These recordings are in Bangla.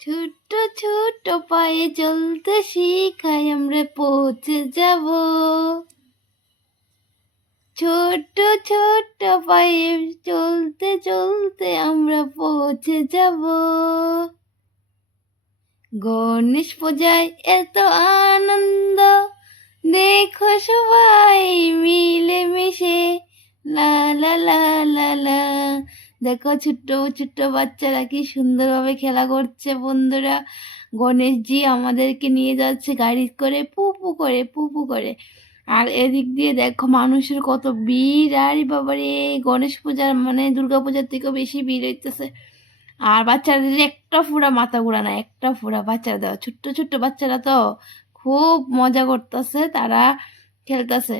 ছোট্ট ছোট্ট পায়ে চলতে শিখাই আমরা পৌঁছে যাব। ছোট্ট ছোট্ট পায়ে চলতে চলতে আমরা পৌঁছে যাব। গণেশ পূজায় এত আনন্দ, দেখো সবাই মিলে মিশে লা লা লা লা লা। দেখো ছোট্ট ছোট্ট বাচ্চারা কি সুন্দরভাবে খেলা করছে বন্ধুরা। গণেশজি আমাদেরকে নিয়ে যাচ্ছে গাড়ি করে, পু করে পু করে। আর এদিক দিয়ে দেখো মানুষের কত ভিড়, আরে বাবারে, গণেশ পূজার মানে দুর্গা পূজার থেকেও বেশি ভিড় হইতেছে। আর বাচ্চাদের একটা ফুরা মাথা ঘুরা না, একটা ফুরা বাচ্চারা দেওয়া, ছোট্ট ছোট্ট বাচ্চারা তো খুব মজা করতেছে, তারা খেলতেছে।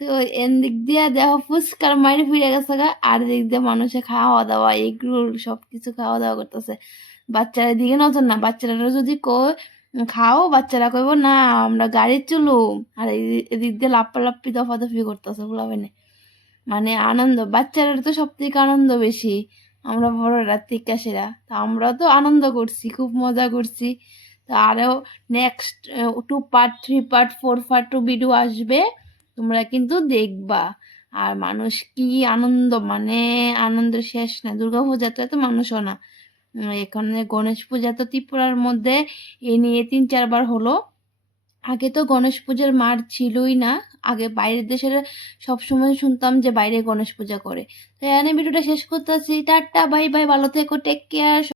তো এদিক দিয়ে দেখো ফুচকার মাইরে ফিরে গেছে গা, আর দিক দিয়ে মানুষে খাওয়া দাওয়া এগুলো সব কিছু খাওয়া দাওয়া করতেছে। বাচ্চারা দিকে নজর না, বাচ্চারা যদি খাও, বাচ্চারা কইব না আমরা গাড়ি চলুম, আর এদিক দিয়ে লাপ্পি দফাদফি করতেছে বলাবেনে। মানে আনন্দ, বাচ্চারা তো সব থেকে আনন্দ বেশি, আমরা বড়রা তিকাশিরা তো আমরাও তো আনন্দ করছি, খুব মজা করছি। তো আরও next 2 part 3 part 4 part video আসবে, তোমরা কিন্তু দেখবা। আর মানুষ কি আনন্দ, মানে আনন্দের শেষ না। দুর্গা পূজা তো এত মানুষও না, এখানে গণেশ পূজা তো ত্রিপুরার মধ্যে এ নিয়ে 3-4 বার হলো। আগে তো গণেশ পূজার মার ছিলই না, আগে বাইরের দেশের সবসময় শুনতাম যে বাইরে গণেশ পূজা করে। তো এখানে ভিডিওটা শেষ করতেছি, টাটা বাই বাই, ভালো থেকো, টেক কেয়ার।